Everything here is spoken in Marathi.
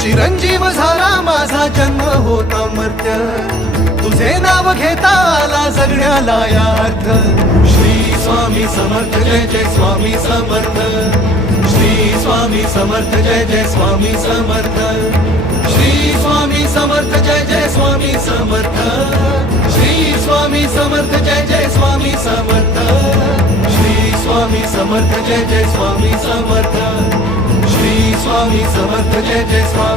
चिरंजीव झाला माझा जन्म होता मर्त्य, तुझे नाव घेता आला जगण्याला यार्थ. श्री स्वामी समर्थ जय जय स्वामी समर्थ, श्री स्वामी समर्थ जय जय स्वामी समर्थ, श्री स्वामी समर्थ जय जय स्वामी समर्थ, श्री स्वामी समर्थ जय जय स्वामी समर्थ, श्री स्वामी समर्थ जय जय स्वामी समर्थ, श्री स्वामी समर्थ जय जय स्वामी